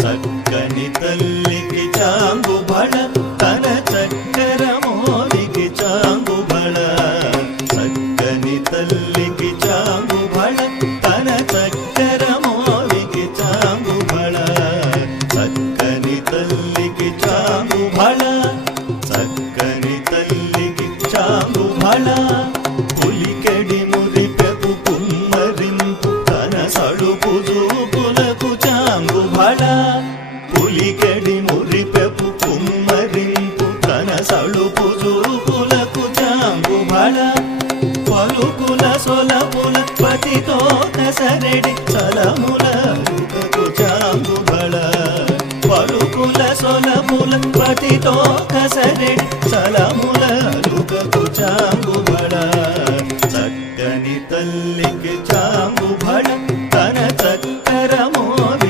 చక్కని తల్లికి చాంగుబళ తన చక్కెర మోదికి చాంగుబళ చక్కని తల్లికి చాంగుబళ తన చక్కెర మోదికి చాంగుబళ చక్కని తల్లికి చాంగుబళ చక్కని తల్లికి చాంగుబళ పులికెడి మురిపెపు కుమ్మరింపు తన సడుపు చూపులకు చాంగుబళ పులికెడి మురిపెపు కుమ్మరింపు తన సడుపు చూపులకు చాంగుబళ పలుకుల సొలపుల పతితో కసరెడి చలముల చాంగుబళ పలుకుల సొలపుల పతి